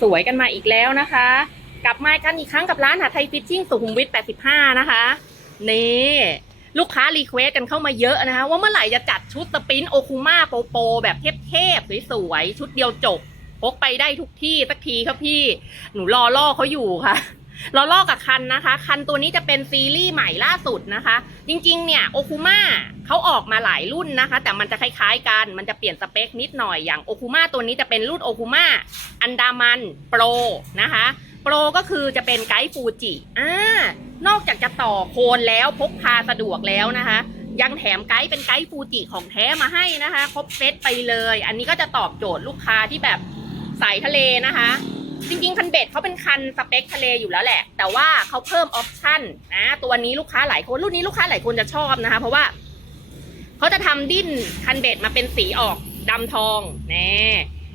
สวยๆกันมาอีกแล้วนะคะ กลับมากันอีกครั้งกับร้านหาไทยฟิชชิ่งสุขุมวิท 85 นะคะ นี่ลูกค้ารีเควสกันเข้ามาเยอะนะคะ ว่าเมื่อไหร่จะจัดชุดสปินโอคุมาโปโป แบบเทพๆสวยๆชุดเดียวจบพกไปได้ทุกที่สักทีครับพี่ หนูรอล่อเขาอยู่ค่ะ เรอล่อกับคันนะคะ คันตัวนี้จะเป็นซีรีส์ใหม่ล่าสุดนะคะ จริงๆ เนี่ยโอคูมาเขาออกมาหลายรุ่นนะคะ แต่มันจะคล้ายๆกัน มันจะเปลี่ยนสเปคนิดหน่อยอย่างโอคูมาตัวนี้จะเป็นรุ่นโอคูมาอันดามันโปรนะคะโปรก็คือจะเป็นไกด์ฟูจิอ่านอกจากจะต่อโคนแล้วพกพาสะดวกแล้วนะคะ ยังแถมไกด์เป็นไกด์ฟูจิของแท้มาให้นะคะ ครบเซตไปเลย อันนี้ก็จะตอบโจทย์ลูกค้าที่แบบสายทะเลนะคะ จริงๆคันเบ็ดเขาเป็นคันสเปคทะเลอยู่แล้วแหละ แต่ว่าเขาเพิ่มออปชั่นนะตัวนี้ลูกค้าหลายคนรุ่นนี้ลูกค้าหลายคนจะชอบนะคะ เพราะว่าเขาจะทำดิ้นคันเบ็ดมาเป็นสีออกดำทองแน่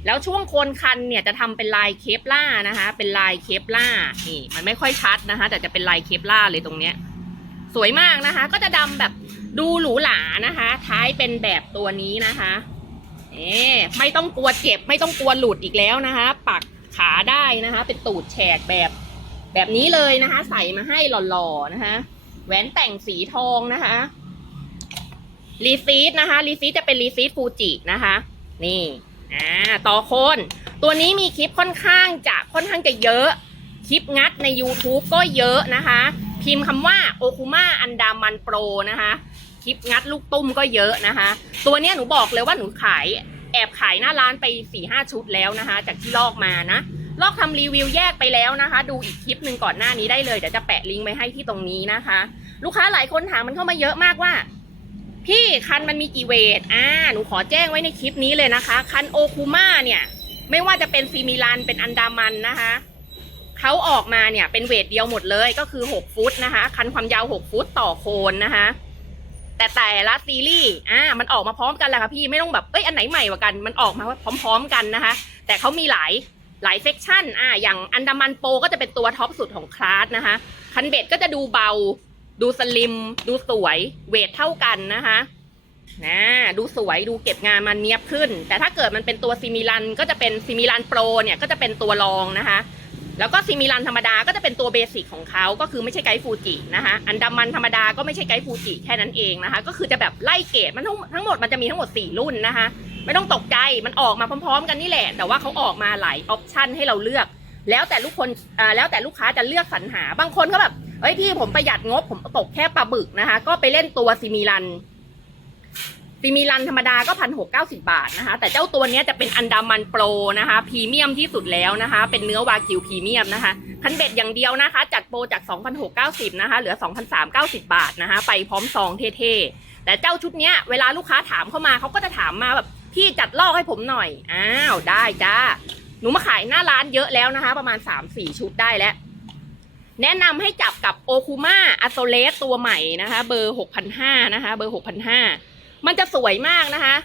แล้วช่วงโคนคันเนี่ยจะทำเป็นลายเคปล่านะคะ เป็นลายเคปล่านี่ มันไม่ค่อยชัดนะคะ แต่จะเป็นลายเคปล่าเลยตรงเนี้ย สวยมากนะคะ ก็จะดำแบบดูหรูหรานะคะ ท้ายเป็นแบบตัวนี้นะคะเอ๊ไม่ต้องกลัวเจ็บไม่ต้องกลัวหลุดอีกแล้วนะคะ ปัก ขาได้นะคะ เป็นตูดแฉกแบบแบบนี้เลยนะคะ ใส่มาให้หล่อๆนะคะ แหวนแต่งสีทองนะคะรีซีดนะคะรีซีดจะเป็นรีซีดฟูจินะคะ นี่อ่าต่อคน ตัวนี้มีคลิปค่อนข้างจะค่อนข้างจะเยอะคลิปงัดใน YouTube ก็เยอะนะคะ พิมพ์คำว่าโอคุมาอันดามันโปรนะคะ คลิปงัดลูกตุ้มก็เยอะนะคะ ตัวนี้หนูบอกเลยว่าหนูขาย แอบขายหน้าร้านไป4ี่ห้าชุดแล้วนะคะ จากที่ลอกมานะ ลอกทำรีวิวแยกไปแล้วนะคะ ดูอีกคลิปหนึ่งก่อนหน้านี้ได้เลยเดี๋ยวจะแปะลิงก์ไว้ให้ที่ตรงนี้นะคะ ลูกค้าหลายคนถามมันเข้ามาเยอะมากว่า พี่คันมันมีกี่เวทอ่าหนูขอแจ้งไว้ในคลิปนี้เลยนะคะ คันโอคูมาเนี่ยไม่ว่าจะเป็นซีมิลันเป็นอันดามันนะคะเขาออกมาเนี่ยเป็นเวทเดียวหมดเลยก็คือ 6 ฟุตนะคะ คันความยาว 6 ฟุตต่อโคนนะคะ แต่แต่ละซีรีส์อ่ามันออกมาพร้อมกันแหละค่ะพี่ไม่ต้องแบบเอ้ยอันไหนใหม่กว่ากันมันออกมาพร้อม ๆ กันนะคะ แต่เขามีหลายหลายเซกชันอ่าอย่างอันดามันโปก็จะเป็นตัวท็อปสุดของคลาสนะคะ คันเบ็ดก็จะดูเบา ดูสลิม ดูสวย เวทเท่ากันนะคะนะดูสวยดูเก็บงานมันเนียบขึ้น แต่ถ้าเกิดมันเป็นตัวซิมิลันก็จะเป็นซิมิลันโปรเนี่ยก็จะเป็นตัวรองนะคะ แล้วก็ซิมิลันธรรมดาก็จะเป็นตัวเบสิกของเขาก็คือไม่ใช่ไกด์ฟูจินะคะอันดามันธรรมดาก็ไม่ใช่ไกด์ฟูจิแค่นั้นเองนะคะ ก็คือจะแบบไล่เกรดมันทั้งทั้งหมดมันจะมีทั้งหมด 4 รุ่นนะคะ ไม่ต้องตกใจมันออกมาพร้อมๆ กันนี่แหละ แต่ว่าเขาออกมาหลายออปชันให้เราเลือก แล้วแต่ลูกคนอ่าแล้วแต่ลูกค้าจะเลือกสรรหาบางคนก็แบบเอ้ยพี่ผมประหยัดงบผมตกแค่ปลาบึกนะคะ ก็ไปเล่นตัวซิมิลัน ซิมิลันธรรมดาก็พันหกเก้าสิบาทนะคะ แต่เจ้าตัวนี้จะเป็นอันดามันโปรนะคะพรีเมียมที่สุดแล้วนะคะ เป็นเนื้อวากิวพรีเมียมนะคะ คันเบ็ดอย่างเดียวนะคะ จัดโปรจาก 2,690 นะคะ เหลือ 2,390 บาทนะคะ ไปพร้อมซองเท่ๆ แต่เจ้าชุดนี้เวลาลูกค้าถามเข้ามาเขาก็จะถามมาแบบพี่จัดลอกให้ผมหน่อย อ้าวได้จ้า หนูมาขายหน้าร้านเยอะแล้วนะคะ ประมาณ 3-4 ชุดได้แล้วแนะนำให้จับกับโอคูมาอะโซเลสตัวใหม่นะคะ เบอร์ 6,500นะคะ เบอร์ 6,500 มันจะสวยมากนะคะ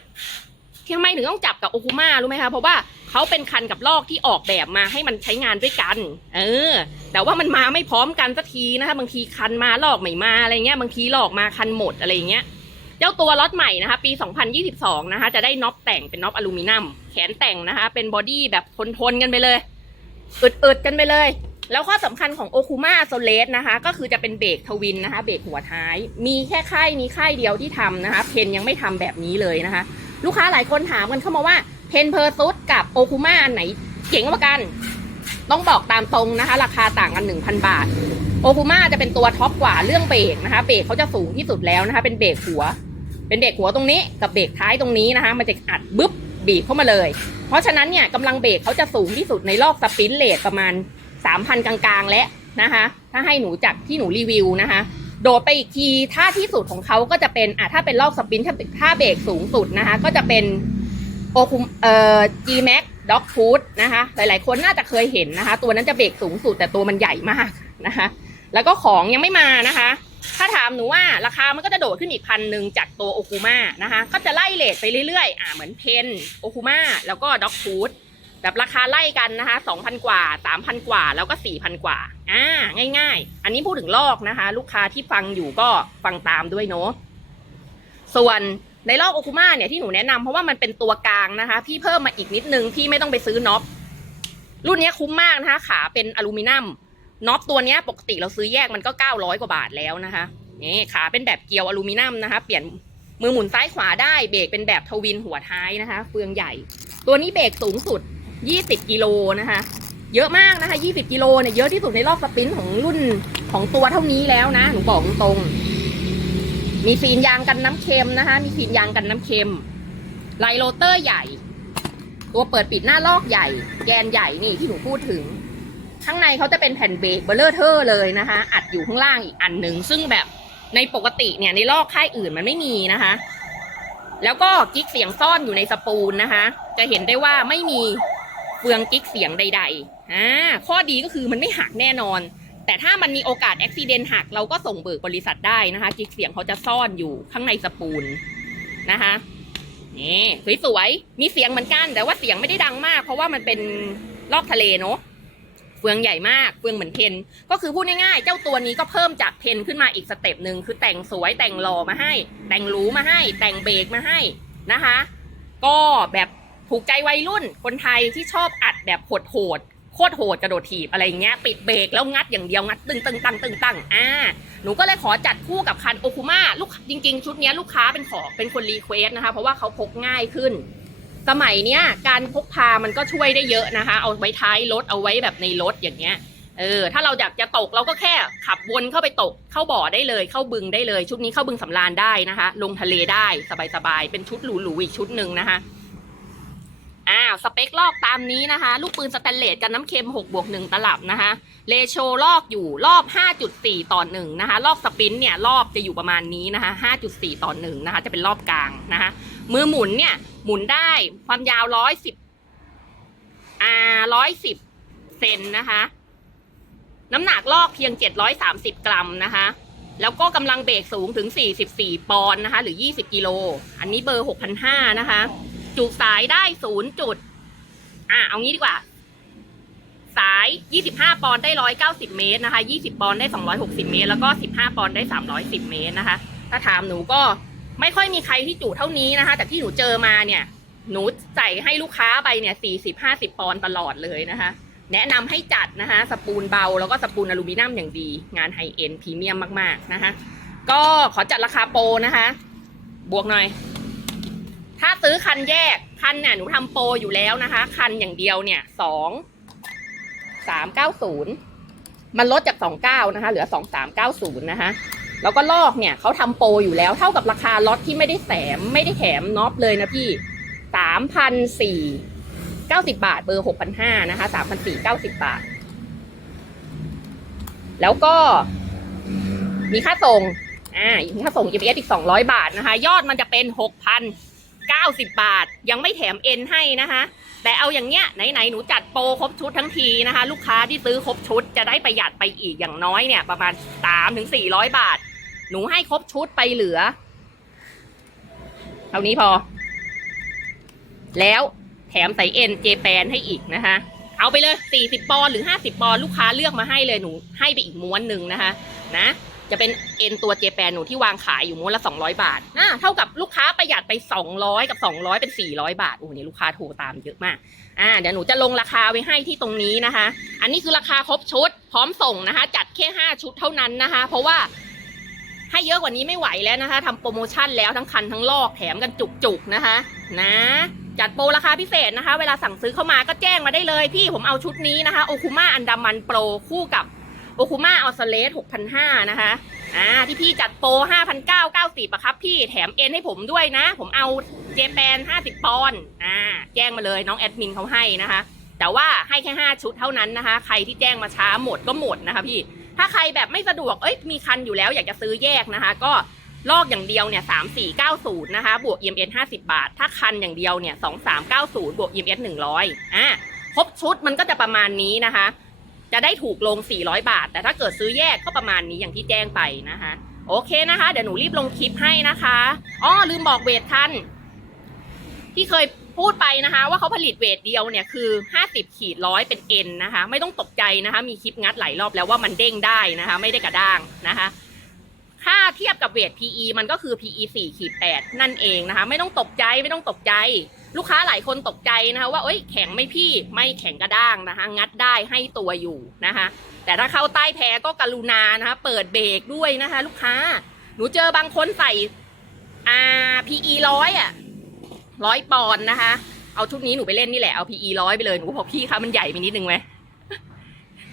ทำไมถึงต้องจับกับโอคูมารู้ไหมคะเพราะว่าเขาเป็นคันกับลอกที่ออกแบบมาให้มันใช้งานด้วยกัน เออ แต่ว่ามันมาไม่พร้อมกันสักทีนะคะ บางทีคันมาลอกไม่มาอะไรเงี้ย บางทีลอกมาคันหมดอะไรเงี้ย เจ้าตัวล็อตใหม่นะคะ ปี 2022 นะคะ จะได้น็อปแต่งเป็นน็อปอลูมิเนียม แขนแต่งนะคะ เป็นบอดี้แบบทนๆกันไปเลยอึดๆกันไปเลย แล้วข้อสำคัญของโอคูมาโซเลสนะคะ ก็คือจะเป็นเบรกทวินนะคะ เบรกหัวท้าย มีแค่ค่ายนี้ค่ายเดียวที่ทำนะคะ เพนยังไม่ทำแบบนี้เลยนะคะ ลูกค้าหลายคนถามกันเข้ามาว่าเพนเพอร์ซุสกับโอคูมาอันไหนเจ๋งกว่ากัน ต้องบอกตามตรงนะคะ ราคาต่างกัน 1,000 บาท โอคูมาจะเป็นตัวท็อปกว่าเรื่องเบรกนะคะ เบรกเขาจะสูงที่สุดแล้วนะคะ เป็นเบรกหัว เป็นเบรกหัวตรงนี้ กับเบรกท้ายตรงนี้นะคะ มันจะอัดบึ๊บบีบเข้ามาเลย เพราะฉะนั้นเนี่ยกำลังเบรกเขาจะสูงที่สุดในรอบสปินเลทประมาณ 3,000กลางๆ และนะคะ ถ้าให้หนูจากที่หนูรีวิวนะคะ โดดไปอีกทีท่าที่สุดของเขาก็จะเป็นอะถ้าเป็นรอบสปินถ้าท่าเบรกสูงสุดนะคะ ก็จะเป็นโอคุมเอ่อ G Max Dog Food นะคะ หลายๆ คนน่าจะเคยเห็นนะคะ ตัวนั้นจะเบรกสูงสุดแต่ตัวมันใหญ่มากนะคะ แล้วก็ของยังไม่มานะคะ ถ้าถามหนูว่าราคามันก็จะโดดขึ้นอีกพันหนึ่งจากตัวโอคูมานะคะ ก็จะไล่เลทไปเรื่อยๆ อ่าเหมือนเพนโอคูมาแล้วก็ด็อกฟูด แบบราคาไล่กันนะคะสองพันกว่าสามพันกว่าแล้วก็สี่พันกว่าอ่าง่าย ๆ อันนี้พูดถึงลอกนะคะ ลูกค้าที่ฟังอยู่ก็ฟังตามด้วยเนาะส่วนในลอกโอคูมาเนี่ยที่หนูแนะนำเพราะว่ามันเป็นตัวกลางนะคะ พี่เพิ่มมาอีกนิดนึงพี่ไม่ต้องไปซื้อน็อปรุ่นนี้คุ้มมากนะคะขาเป็นอลูมิเนียมน็อปตัวนี้ปกติเราซื้อแยกมันก็900กว่าบาทแล้วนะคะนี่ขาเป็นแบบเกลียวอลูมิเนียมนะคะ เปลี่ยนมือหมุนซ้ายขวาได้เบรกเป็นแบบทวินหัวท้ายนะคะ เฟืองใหญ่ ตัวนี้เบรกสูงสุด 20 กิโลนะคะ เยอะมากนะคะ 20 กิโลเนี่ยเยอะที่สุดในรอบสปรินต์ของรุ่นของตัวเท่านี้แล้วนะ หนูบอกตรงมีฟีนยางกันน้ำเค็มนะคะ มีฟีนยางกันน้ำเค็มไลโรเตอร์ใหญ่ ตัวเปิดปิดหน้าลอกใหญ่ แกนใหญ่นี่ที่หนูพูดถึง ข้างในเขาจะเป็นแผ่นเบรกเบลเลอร์เทอร์เลยนะคะ อัดอยู่ข้างล่างอีกอันหนึ่งซึ่งแบบในปกติเนี่ยในลอกค่ายอื่นมันไม่มีนะคะ แล้วก็กิ๊กเสียงซ่อนอยู่ในสปูลนะคะ จะเห็นได้ว่าไม่มี เฟืองกิ๊กเสียงใดๆอ่าข้อดีก็คือมันไม่หักแน่นอน แต่ถ้ามันมีโอกาสอุบิเหตุหักเราก็ส่งเบิกบริษัทได้นะคะ กิ๊กเสียงเขาจะซ่อนอยู่ข้างในสปูลนะคะนี่สวยๆมีเสียงเหมือนกันแต่ว่าเสียงไม่ได้ดังมาก เพราะว่ามันเป็นรอบทะเลเนาะเฟืองใหญ่มากเฟืองเหมือนเพนก็คือพูดง่ายๆ เจ้าตัวนี้ก็เพิ่มจากเพนขึ้นมาอีกสเต็ปหนึ่งคือแต่งสวยแต่งหล่อมาให้ แต่งหรูมาให้ แต่งเบรกมาให้นะคะ ก็แบบ ถูกใจวัยรุ่นคนไทยที่ชอบอัดแบบโหดโหดโคตรโหดกระโดดถีบอะไรเงี้ยปิดเบรกแล้วงัดอย่างเดียวงัดตึงตึงตังตึงตังอ่าหนูก็เลยขอจัดคู่กับคันโอคุมาลูกจริง ๆ ชุดนี้ลูกค้าเป็นขอเป็นคนรีเควสนะคะ เพราะว่าเขาพกง่ายขึ้น สมัยเนี้ยการพกพามันก็ช่วยได้เยอะนะคะ เอาไว้ท้ายรถเอาไว้แบบในรถอย่างเงี้ยเออถ้าเราอยากจะตกเราก็แค่ขับวนเข้าไปตกเข้าบ่อได้เลย เข้าบึงได้เลย ชุดนี้เข้าบึงสำราญได้นะคะ ลงทะเลได้สบายๆเป็นชุดหรูๆอีกชุดหนึ่งนะคะ อ้าวสเปคลอกตามนี้นะคะ ลูกปืนสแตนเลสกันน้ำเค็ม6บวก1ตลับนะคะเลโชลอกอยู่รอบ 5.4 ต่อ1นะคะลอกสปินเนี่ยรอบจะอยู่ประมาณนี้นะคะ 5.4 ต่อ1นะคะจะเป็นรอบกลางนะคะมือหมุนเนี่ยหมุนได้ความยาว 110อ่า110เซนนะคะ น้ำหนักลอกเพียง 730 กรัมนะคะแล้วก็กำลังเบรกสูงถึง 44 ปอนด์นะคะ หรือ 20 กิโล อันนี้เบอร์ 6,500 นะคะ จุสายได้0จุด อะเอางี้ดีกว่า สาย 25 ปอนด์ได้ 190 เมตรนะคะ 20 ปอนด์ได้ 260 เมตร แล้วก็ 15 ปอนด์ได้ 310 เมตรนะคะ ถ้าถามหนูก็ไม่ค่อยมีใครที่จุเท่านี้นะคะ แต่ที่หนูเจอมาเนี่ย หนูใส่ให้ลูกค้าไปเนี่ย 40 50 ปอนด์ตลอดเลยนะคะ แนะนำให้จัดนะคะ สปูลเบา แล้วก็สปูลอลูมิเนียมอย่างดี งานไฮเอ็นพรีเมียมมากๆนะคะ ก็ขอจัดราคาโปรนะคะ บวกหน่อย ถ้าซื้อคันแยกคันเนี่ยหนูทำโปรอยู่แล้วนะคะ คันอย่างเดียวเนี่ยสองสามเก้าศูนย์มันลดจากสองเก้านะคะ เหลือสองสามเก้าศูนย์นะคะแล้วก็ลอกเนี่ยเขาทำโปรอยู่แล้วเท่ากับราคาล็อตที่ไม่ได้แถมไม่ได้แถมน็อปเลยนะพี่สามพันสี่เก้าสิบาทเบอร์หกพันห้านะคะสามพันสี่เก้าสิบบาท แล้วก็มีค่าส่ง อ่ามีค่าส่ง GPS อีก200บาทนะคะ ยอดมันจะเป็นหกพัน 90 บาท ยังไม่แถมเอ็นให้นะคะ แต่เอาอย่างเงี้ยไหนๆหนูจัดโปรครบชุดทั้งทีนะคะ ลูกค้าที่ซื้อครบชุดจะได้ประหยัดไปอีกอย่างน้อยเนี่ย ประมาณ3ถึง400 บาท หนูให้ครบชุดไปเหลือ เท่านี้พอ แล้วแถมใส่เอ็นเจแปนให้อีกนะคะ เอาไปเลย 40 ปอนหรือ 50 ปอนลูกค้าเลือกมาให้เลยหนูให้ไปอีกม้วนหนึ่งนะคะ นะ จะเป็นเอ็นตัวเจแปนหนูที่วางขายอยู่ม้วนละ 200 บาทนะเท่ากับลูกค้าประหยัดไป 200 กับ 200 เป็น 400 บาทโอ้โหนี่ลูกค้าโทรตามเยอะมากอ่าเดี๋ยวหนูจะลงราคาไว้ให้ที่ตรงนี้นะคะ อันนี้คือราคาครบชุด พร้อมส่งนะคะ จัดแค่ 5 ชุดเท่านั้นนะคะ เพราะว่าให้เยอะกว่านี้ไม่ไหวแล้วนะคะทำโปรโมชั่นแล้วทั้งคันทั้งลอกแถมกันจุกๆนะคะ นะ จัดโปรราคาพิเศษนะคะ เวลาสั่งซื้อเข้ามาก็แจ้งมาได้เลย พี่ผมเอาชุดนี้นะคะโอคุมาอันดามันโปรคู่กับ โอคุมาออสเลส6,500นห้านะคะ อ่า ที่พี่จัดโปร5,990อะครับ พี่แถมเอ็นให้ผมด้วยนะ ผมเอาเจแปน50ปอนด์อ่า แจ้งมาเลยน้องแอดมินเขาให้นะคะ แต่ว่าให้แค่5ชุดเท่านั้นนะคะ ใครที่แจ้งมาช้าหมดก็หมดนะคะพี่ ถ้าใครแบบไม่สะดวก เอ้ย มีคันอยู่แล้วอยากจะซื้อแยกนะคะ ก็ลอกอย่างเดียวเนี่ย3490นย์นะคะ บวก EMS 50บาท ถ้าคันอย่างเดียวเนี่ย2390บวก EMS 100อ่า ครบชุดมันก็จะประมาณนี้นะคะ จะได้ถูกลง 400 บาท แต่ถ้าเกิดซื้อแยกก็ประมาณนี้อย่างที่แจ้งไปนะคะโอเคนะคะ เดี๋ยวหนูรีบลงคลิปให้นะคะอ๋อลืมบอกเวทท่านที่เคยพูดไปนะคะ ว่าเขาผลิตเวทเดียวเนี่ยคือ 50 ขีดร้อยเป็นเอ็นนะคะ ไม่ต้องตกใจนะคะ มีคลิปงัดหลายรอบแล้วว่ามันเด้งได้นะคะ ไม่ได้กระด้างนะคะ ถ้าเทียบกับเวท PE มันก็คือ PE 4ขีด8นั่นเองนะคะ ไม่ต้องตกใจไม่ต้องตกใจ ลูกค้าหลายคนตกใจนะคะว่าเอ้ยแข็งไม่พี่ไม่แข็งกระด้างนะคะ งัดได้ให้ตัวอยู่นะคะ แต่ถ้าเข้าใต้แพก็กรุณานะคะ เปิดเบรกด้วยนะคะ ลูกค้า หนูเจอบางคนใส่อ่า PE ร้อยอะร้อยปอนด์นะคะ เอาชุดนี้หนูไปเล่นนี่แหละเอา PE ร้อยไปเลยหนูบอกพี่คะมันใหญ่ไปนิดนึงไหม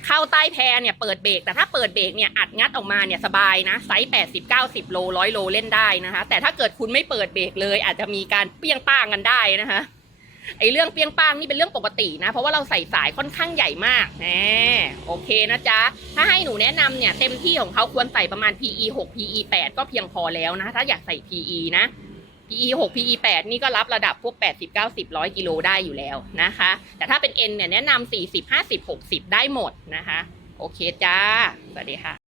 เข้าใต้แพเนี่ยเปิดเบรกแต่ถ้าเปิดเบรกเนี่ยอัดงัดออกมาเนี่ยสบายนะไซส์80 90โลร้อยโลเล่นได้นะคะ แต่ถ้าเกิดคุณไม่เปิดเบรกเลย อาจจะมีการเปี้ยงป้างกันได้นะคะไอ้เรื่องเปี้ยงป้างนี่เป็นเรื่องปกตินะ เพราะว่าเราใส่สายค่อนข้างใหญ่มากแหมโอเคนะจ๊ะ ถ้าให้หนูแนะนำเนี่ย เต็มที่ของเขาควรใส่ประมาณ PE 6 PE 8 ก็เพียงพอแล้วนะ ถ้าอยากใส่ PE นะ PE 6 PE 8นี่ก็รับระดับพวก 80 90 100 กิโลได้อยู่แล้วนะคะ แต่ถ้าเป็น N เนี่ยแนะนำ40 50 60 ได้หมดนะคะ โอเคจ้า สวัสดีค่ะ